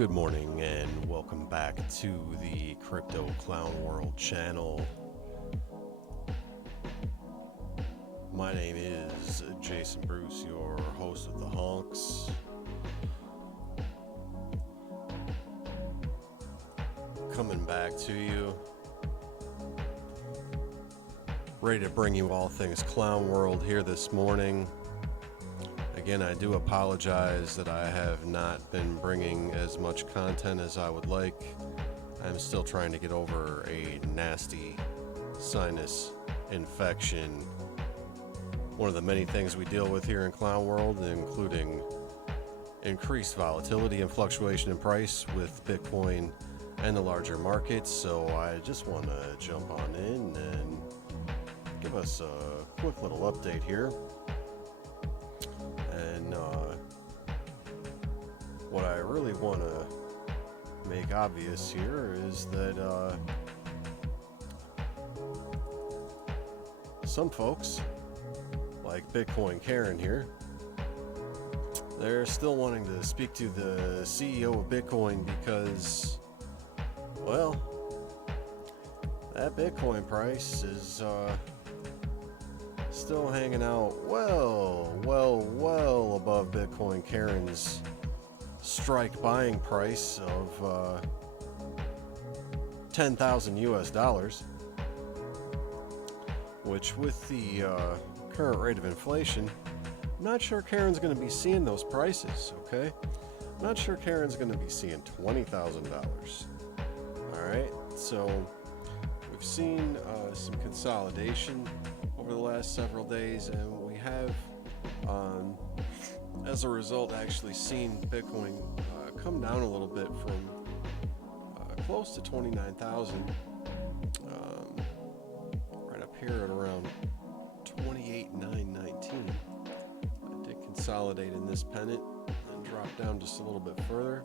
Good morning and welcome back to the Crypto Clown World channel. My name is Jason Bruce, your host of the Honks. Coming back to you, ready to bring you all things Clown World here this morning. Again, I do apologize that I have not been bringing as much content as I would like. I'm still trying to get over a nasty sinus infection. One of the many things we deal with here in Clown World, including increased volatility and fluctuation in price with Bitcoin and the larger markets. So I just want to jump on in and give us a quick little update here. And what I really want to make obvious here is that some folks, like Bitcoin Karen here, they're still wanting to speak to the CEO of Bitcoin because, well, that Bitcoin price is still hanging out well above Bitcoin Karen's strike buying price of 10,000 US dollars, which with the current rate of inflation, I'm not sure Karen's going to be seeing those prices, okay? I'm not sure Karen's going to be seeing $20,000. All right, so we've seen some consolidation over the last several days, and we have as a result actually seen Bitcoin come down a little bit from close to 29,000 right up here at around 28,919. I did consolidate in this pennant and drop down just a little bit further.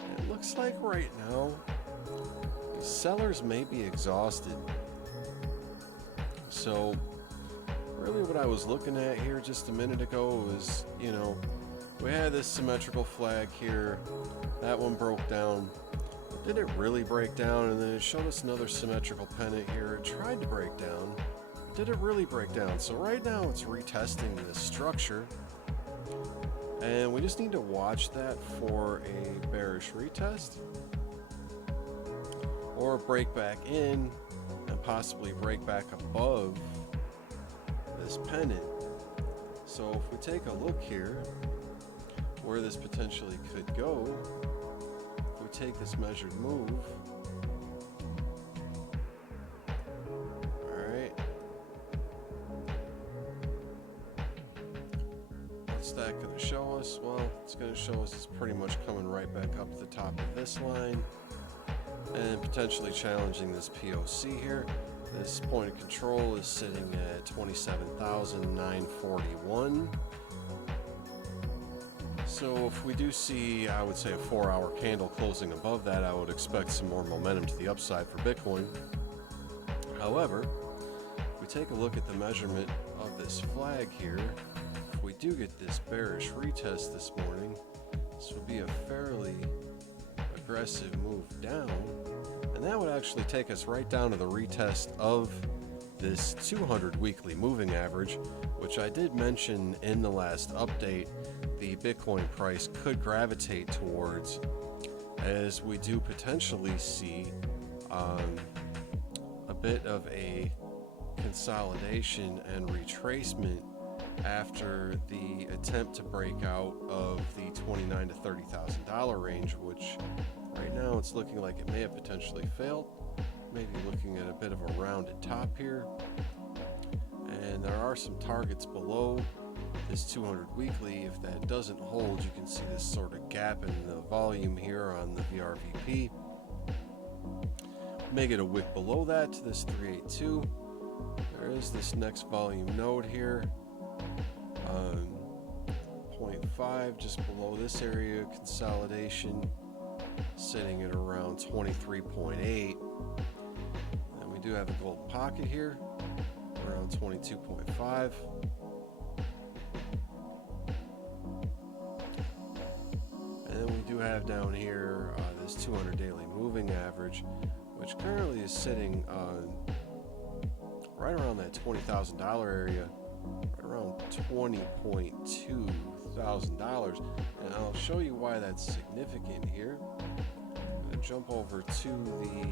And it looks like right now the sellers may be exhausted. So really what I was looking at here just a minute ago was, we had this symmetrical flag here. That one broke down. Did it really break down? And then it showed us another symmetrical pennant here. It tried to break down. Did it really break down? So right now it's retesting this structure. And we just need to watch that for a bearish retest or break back in and possibly break back above this pennant. So if we take a look here where this potentially could go, if we take this measured move, all right, what's that going to show us? Well, it's going to show us it's pretty much coming right back up to the top of this line and potentially challenging this POC here. This point of control is sitting at 27,941. So if we do see, I would say, a 4-hour candle closing above that, I would expect some more momentum to the upside for Bitcoin. However, if we take a look at the measurement of this flag here, if we do get this bearish retest this morning, this would be a fairly aggressive move down. And that would actually take us right down to the retest of this 200 weekly moving average, which I did mention in the last update the Bitcoin price could gravitate towards, as we do potentially see a bit of a consolidation and retracement after the attempt to break out of the $29,000 to $30,000 range, which right now it's looking like it may have potentially failed. Maybe looking at a bit of a rounded top here. And there are some targets below this 200 weekly. If that doesn't hold, you can see this sort of gap in the volume here on the VRVP. May get a wick below that to this 382. There is this next volume node here. 0.5 just below this area, consolidation sitting at around 23.8. And we do have a golden pocket here around 22.5. And then we do have down here this 200 daily moving average, which currently is sitting on right around that $20,000 area, right around $20.2 thousand, and I'll show you why that's significant here. I'm going to jump over to the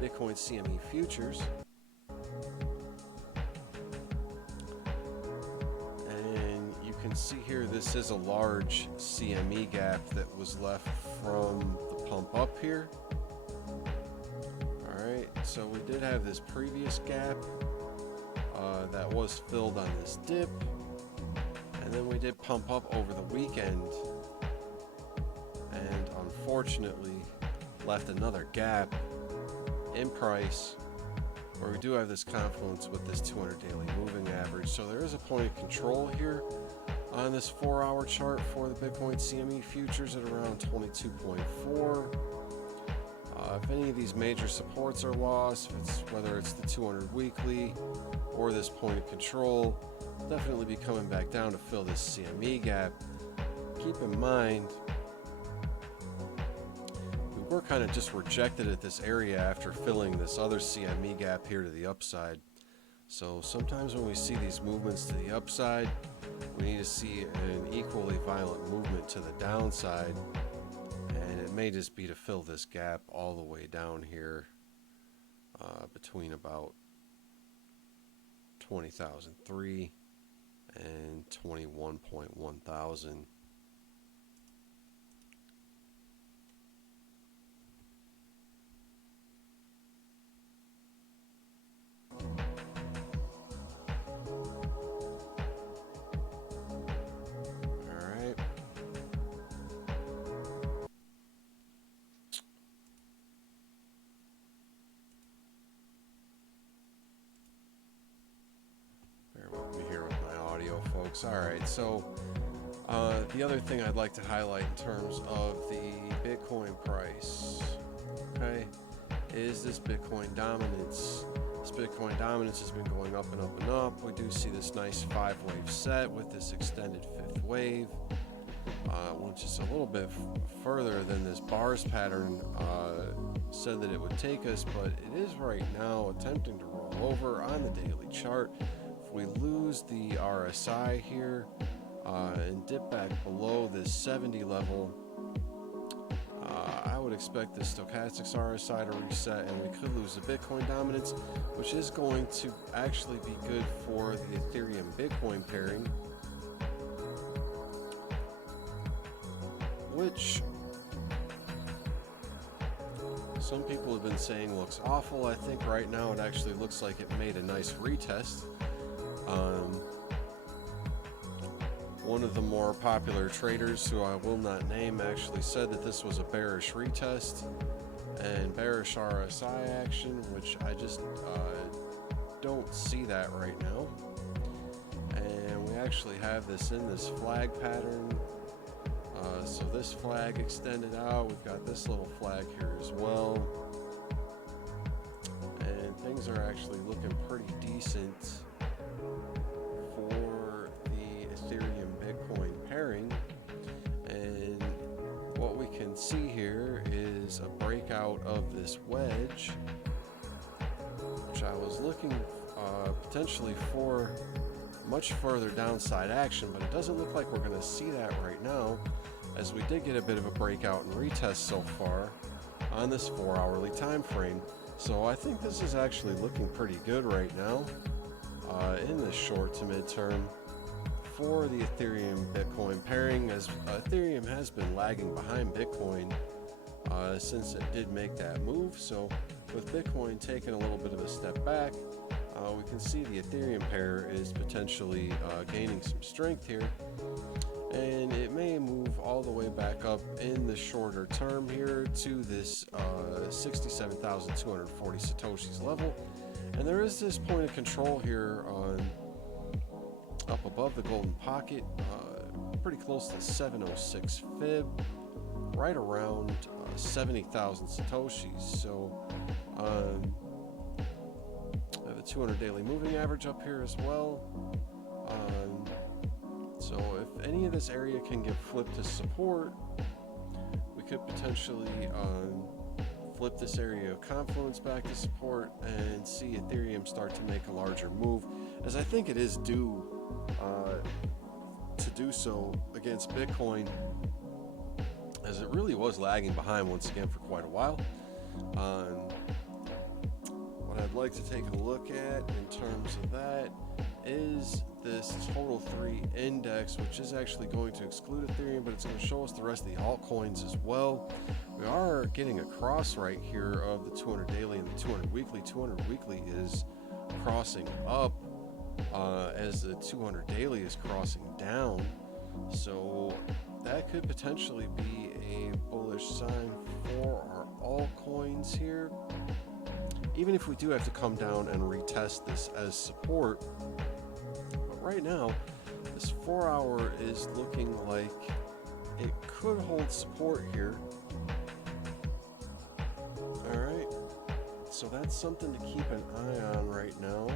Bitcoin CME futures, and you can see here this is a large CME gap that was left from the pump up here. Alright, so we did have this previous gap that was filled on this dip, and then we did pump up over the weekend, and unfortunately left another gap in price where we do have this confluence with this 200 daily moving average. So there is a point of control here on this 4-hour chart for the Bitcoin CME futures at around 22.4. If any of these major supports are lost, whether it's the 200 weekly or this point of control, definitely be coming back down to fill this CME gap. Keep in mind, we were kind of just rejected at this area after filling this other CME gap here to the upside. So sometimes when we see these movements to the upside, we need to see an equally violent movement to the downside, and it may just be to fill this gap all the way down here between about 20,003 and 21.1 thousand. Alright, so the other thing I'd like to highlight in terms of the Bitcoin price, okay, is this Bitcoin dominance. This Bitcoin dominance has been going up and up and up. We do see this nice 5-wave set with this extended 5th wave, which is a little bit further than this bars pattern said that it would take us, but it is right now attempting to roll over on the daily chart. If we lose the RSI here and dip back below this 70 level, I would expect the stochastics RSI to reset, and we could lose the Bitcoin dominance, which is going to actually be good for the Ethereum Bitcoin pairing, which some people have been saying looks awful. I think right now it actually looks like it made a nice retest. One of the more popular traders, who I will not name, actually said that this was a bearish retest and bearish RSI action, which I just don't see that right now. And we actually have this in this flag pattern. So this flag extended out, we've got this little flag here as well, and things are actually looking pretty decent for the Ethereum Bitcoin pairing. And what we can see here is a breakout of this wedge, which I was looking potentially for much further downside action, but it doesn't look like we're going to see that right now, as we did get a bit of a breakout and retest so far on this 4-hourly time frame. So I think this is actually looking pretty good right now in the short to mid-term for the Ethereum Bitcoin pairing, as Ethereum has been lagging behind Bitcoin since it did make that move. So with Bitcoin taking a little bit of a step back, we can see the Ethereum pair is potentially gaining some strength here, and it may move all the way back up in the shorter term here to this 67,240 Satoshis level. And there is this point of control here on up above the golden pocket, pretty close to 706 fib, right around 70,000 Satoshis. So I have a 200 daily moving average up here as well. So if any of this area can get flipped to support, could potentially flip this area of confluence back to support and see Ethereum start to make a larger move, as I think it is due to do so against Bitcoin, as it really was lagging behind once again for quite a while. What I'd like to take a look at in terms of that is this total 3 index, which is actually going to exclude Ethereum, but it's going to show us the rest of the altcoins as well. We are getting a cross right here of the 200 daily and the 200 weekly. 200 weekly is crossing up as the 200 daily is crossing down. So that could potentially be a bullish sign for our altcoins here. Even if we do have to come down and retest this as support. But right now, this 4 hour is looking like it could hold support here. Alright, so that's something to keep an eye on right now.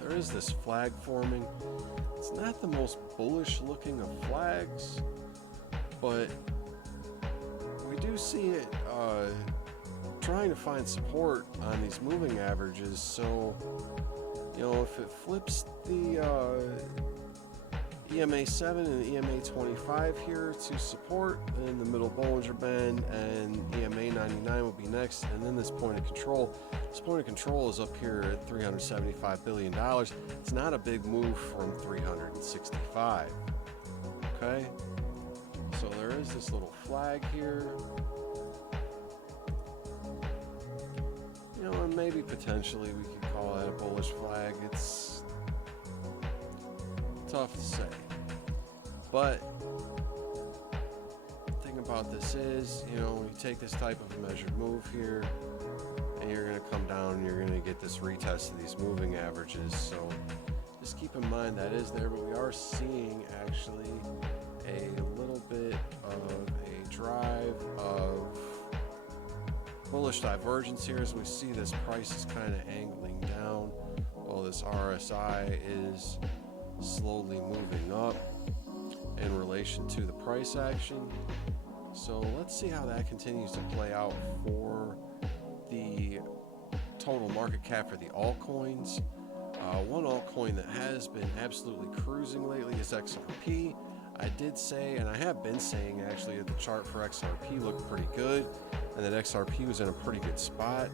There is this flag forming. It's not the most bullish looking of flags, but we do see it trying to find support on these moving averages. So, you know, if it flips the EMA 7 and EMA 25 here to support, then the middle Bollinger Band and EMA 99 will be next, and then this point of control. This point of control is up here at $375 billion. It's not a big move from 365. Okay, so there is this little flag here. You know, and maybe potentially we could call that a bullish flag. It's tough to say. But the thing about this is, you know, when you take this type of a measured move here, and you're going to come down and you're going to get this retest of these moving averages. So just keep in mind that is there, but we are seeing actually a little bit of a drive of bullish divergence here, as we see this price is kind of angling down while this RSI is slowly moving up in relation to the price action. So let's see how that continues to play out for the total market cap for the altcoins. One altcoin that has been absolutely cruising lately is XRP. I did say, and I have been saying actually, that the chart for XRP looked pretty good and that XRP was in a pretty good spot.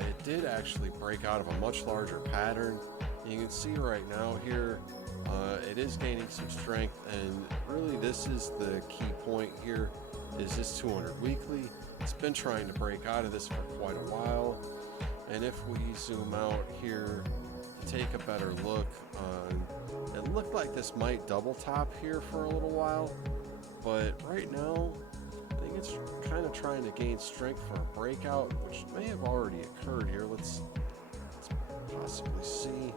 It did actually break out of a much larger pattern. You can see right now here, it is gaining some strength, and really this is the key point here, is this 200 weekly. It's been trying to break out of this for quite a while, and if we zoom out here to take a better look, it looked like this might double top here for a little while, but right now I think it's kind of trying to gain strength for a breakout, which may have already occurred here. Let's possibly see.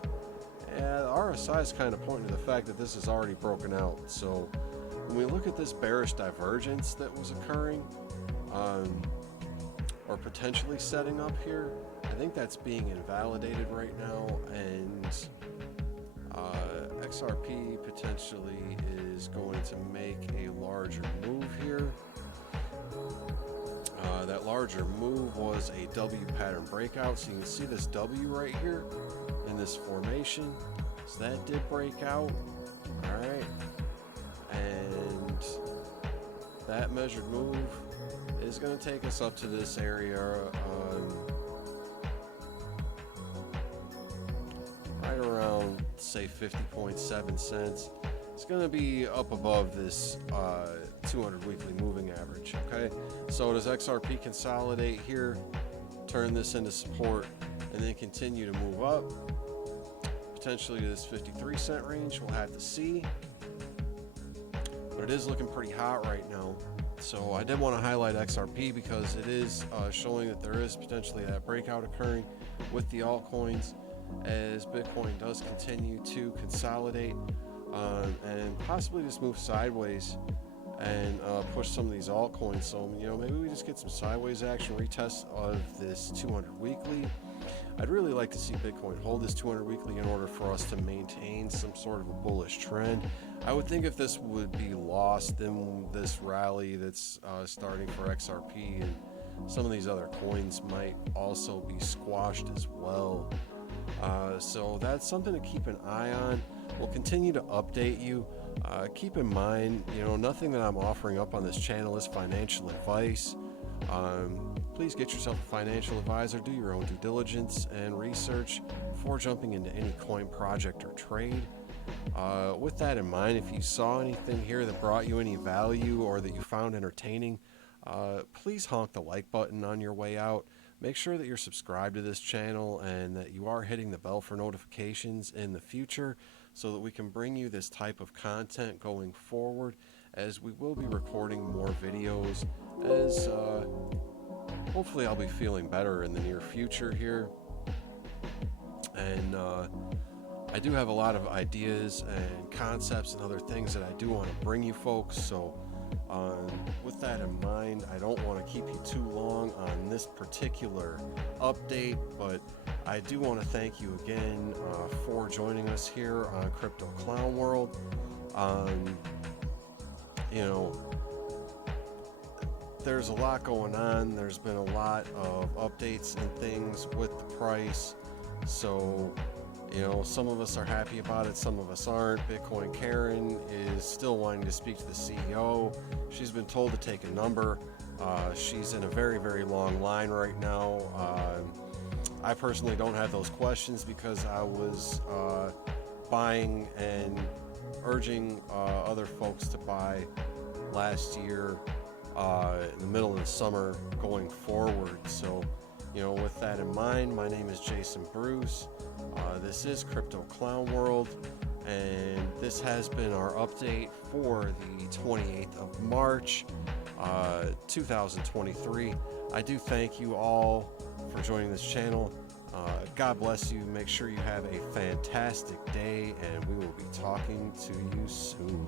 Yeah, the RSI is kind of pointing to the fact that this is already broken out. So when we look at this bearish divergence that was occurring, or potentially setting up here, I think that's being invalidated right now, and XRP potentially is going to make a larger move here. That larger move was a W pattern breakout, so you can see this W right here in this formation. So that did break out. All right, and that measured move is going to take us up to this area right around, say, 50.7 cents. It's going to be up above this 200 weekly moving average. Okay, so does XRP consolidate here, turn this into support, and then continue to move up potentially to this 53 cent range? We'll have to see, but it is looking pretty hot right now. So I did want to highlight XRP because it is showing that there is potentially that breakout occurring with the altcoins, as Bitcoin does continue to consolidate and possibly just move sideways and push some of these altcoins. So, you know, maybe we just get some sideways action, retest of this 200 weekly, I'd really like to see Bitcoin hold this 200 weekly in order for us to maintain some sort of a bullish trend. I would think if this would be lost, then this rally that's starting for XRP and some of these other coins might also be squashed as well. So that's something to keep an eye on. We'll continue to update you. Keep in mind, nothing that I'm offering up on this channel is financial advice. Please get yourself a financial advisor, do your own due diligence and research before jumping into any coin project or trade. With that in mind, if you saw anything here that brought you any value or that you found entertaining, please honk the like button on your way out. Make sure that you're subscribed to this channel and that you are hitting the bell for notifications in the future so that we can bring you this type of content going forward, as we will be recording more videos as hopefully I'll be feeling better in the near future here. And I do have a lot of ideas and concepts and other things that I do want to bring you folks. So with that in mind, I don't want to keep you too long on this particular update, but I do want to thank you again for joining us here on Crypto Clown World. There's a lot going on. There's been a lot of updates and things with the price. So, some of us are happy about it, some of us aren't. Bitcoin Karen is still wanting to speak to the CEO. She's been told to take a number. She's in a very, very long line right now. I personally don't have those questions because I was buying and urging other folks to buy last year in the middle of the summer going forward. So, with that in mind, my name is Jason Bruce. This is Crypto Clown World, and this has been our update for the 28th of March, 2023. I do thank you all for joining this channel. God bless you. Make sure you have a fantastic day, and we will be talking to you soon.